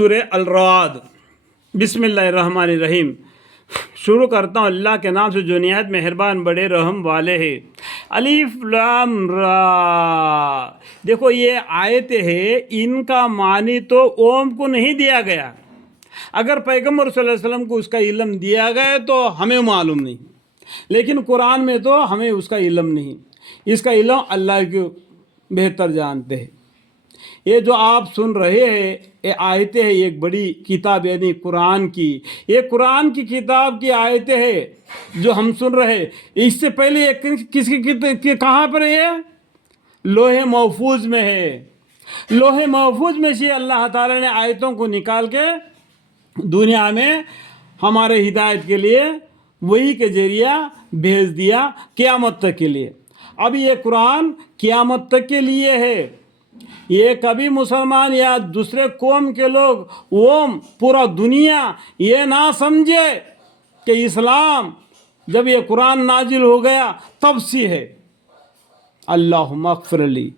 سورہ الرعد۔ بسم اللہ الرحمن الرحیم۔ شروع کرتا ہوں اللہ کے نام سے جو نہایت مہربان بڑے رحم والے ہیں۔ الف لام را۔ دیکھو یہ آیتیں ہیں، ان کا معنی تو اوم کو نہیں دیا گیا۔ اگر پیغمبر صلی اللہ علیہ وسلم کو اس کا علم دیا گیا تو ہمیں معلوم نہیں، لیکن قرآن میں تو ہمیں اس کا علم نہیں، اس کا علم اللہ کو بہتر جانتے ہیں۔ یہ جو آپ سن رہے ہیں یہ آیتیں ہیں، ایک بڑی کتاب یعنی قرآن کی، یہ قرآن کی کتاب کی آیتیں ہیں جو ہم سن رہے ہیں۔ اس سے پہلے یہ کس کی کہاں پر ہے؟ لوح محفوظ میں ہے۔ لوح محفوظ میں سے اللہ تعالیٰ نے آیتوں کو نکال کے دنیا میں ہمارے ہدایت کے لیے وحی کے ذریعہ بھیج دیا قیامت تک کے لیے۔ اب یہ قرآن قیامت تک کے لیے ہے۔ یہ کبھی مسلمان یا دوسرے قوم کے لوگ پورا دنیا یہ نہ سمجھے کہ اسلام جب یہ قرآن نازل ہو گیا تب سے ہے۔ اللہم اغفر لی،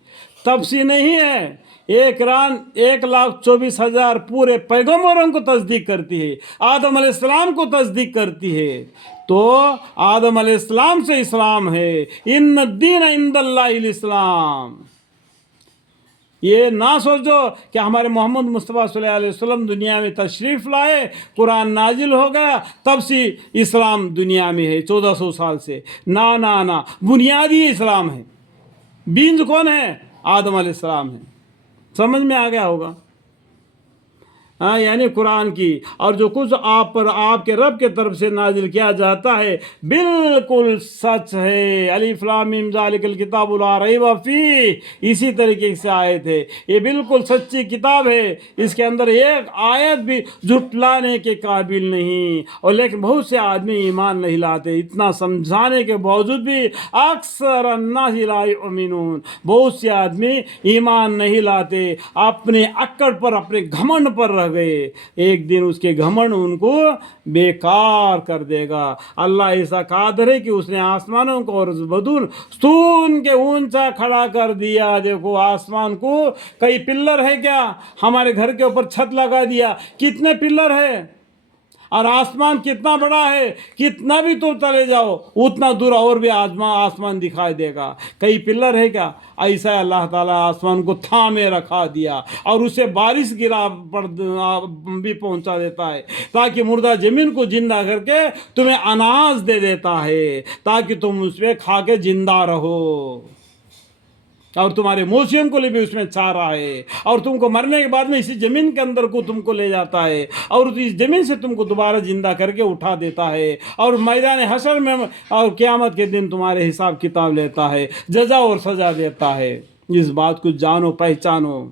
تب سے نہیں ہے۔ 1,24,000 پورے پیغمبروں کو تصدیق کرتی ہے، آدم علیہ السلام کو تصدیق کرتی ہے، تو آدم علیہ السلام سے اسلام ہے۔ ان الدین عند اللہ الاسلام۔ یہ نہ سوچو کہ ہمارے محمد مصطفیٰ صلی اللہ علیہ وسلم دنیا میں تشریف لائے، قرآن نازل ہو گیا تب سے اسلام دنیا میں ہے 1400 سال سے۔ نہ، بنیادی اسلام ہے۔ بینز کون ہے؟ آدم علیہ السلام ہے۔ سمجھ میں آ گیا ہوگا؟ ہاں، یعنی قرآن کی اور جو کچھ آپ پر آپ کے رب کے طرف سے نازل کیا جاتا ہے بالکل سچ ہے۔ الف لام میم ذالک الکتاب لا ریب فیہ، اسی طریقے سے آیت ہے۔ یہ بالکل سچی کتاب ہے، اس کے اندر ایک آیت بھی جھٹلانے کے قابل نہیں، اور لیکن بہت سے آدمی ایمان نہیں لاتے۔ اتنا سمجھانے کے باوجود بھی اکثر الناس لا یؤمنون، بہت سے آدمی ایمان نہیں لاتے، اپنے اکڑ پر اپنے گھمنڈ پر رہ گئے۔ ایک دن اس کے گھمنڈ ان کو بیکار کر دے گا۔ اللہ ایسا قادر ہے کہ اس نے آسمانوں کو اور بدون ستون کے اونچا کھڑا کر دیا۔ دیکھو آسمان کو کئی پلر ہے کیا؟ ہمارے گھر کے اوپر چھت لگا دیا، کتنے پلر ہے؟ اور آسمان کتنا بڑا ہے، کتنا بھی تو چلے جاؤ اتنا دور اور بھی آسمان دکھائی دے گا۔ کئی پلر ہے کیا؟ ایسا اللہ تعالیٰ آسمان کو تھامے رکھا دیا اور اسے بارش گرا پر بھی پہنچا دیتا ہے، تاکہ مردہ زمین کو زندہ کر کے تمہیں اناج دے دیتا ہے، تاکہ تم اس پہ کھا کے زندہ رہو، اور تمہارے مویشیوں کو بھی اس میں چارہ ہے، اور تم کو مرنے کے بعد میں اسی زمین کے اندر کو تم کو لے جاتا ہے، اور اس زمین سے تم کو دوبارہ زندہ کر کے اٹھا دیتا ہے، اور میدان حشر میں اور قیامت کے دن تمہارے حساب کتاب لیتا ہے، جزا اور سزا دیتا ہے۔ اس بات کو جانو پہچانو۔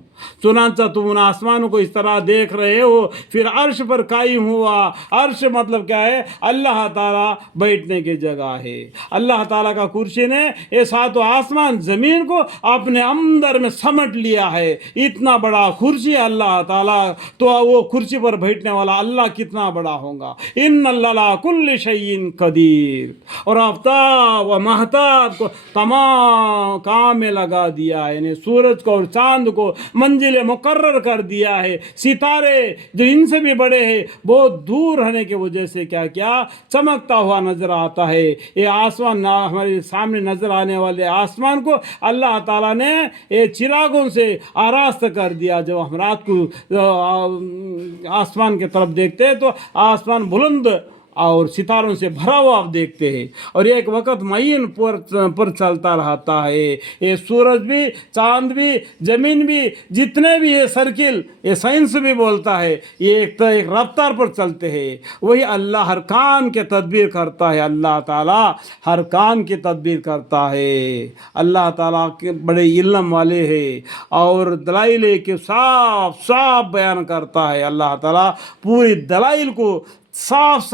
چنانچہ تم ان آسمانوں کو اس طرح دیکھ رہے ہو، پھر عرش پر قائم ہوا۔ عرش مطلب کیا ہے؟ اللہ تعالیٰ بیٹھنے کی جگہ ہے۔ اللہ تعالیٰ کا کرسی نے یہ ساتوں آسمان زمین کو اپنے اندر میں سمٹ لیا ہے۔ اتنا بڑا کرسی اللہ تعالیٰ، تو وہ کرسی پر بیٹھنے والا اللہ کتنا بڑا ہوگا۔ ان اللہ علی کل شیء قدیر۔ اور آفتاب و مہتاب کو تمام کام میں لگا دیا ہے، یعنی سورج کو اور چاند کو منزل مقرر کر دیا ہے۔ ستارے جو ان سے بھی بڑے ہیں بہت دور رہنے کی وجہ سے کیا چمکتا ہوا نظر آتا ہے۔ یہ آسمان ہمارے سامنے نظر آنے والے آسمان کو اللہ تعالیٰ نے یہ چراغوں سے آراستہ کر دیا۔ جب ہم رات کو آسمان کی طرف دیکھتے ہیں تو آسمان بلند اور ستاروں سے بھرا ہوا آپ دیکھتے ہیں، اور ایک وقت معین پر چلتا رہتا ہے۔ یہ سورج بھی، چاند بھی، زمین بھی، جتنے بھی یہ سرکل، یہ سائنس بھی بولتا ہے، یہ ایک رفتار پر چلتے ہیں۔ وہی اللہ ہر کام کے تدبیر کرتا ہے۔ اللہ تعالیٰ ہر کام کی تدبیر کرتا ہے۔ اللہ تعالیٰ کے بڑے علم والے ہیں، اور دلائل کے صاف بیان کرتا ہے۔ اللہ تعالیٰ پوری دلائل کو صاف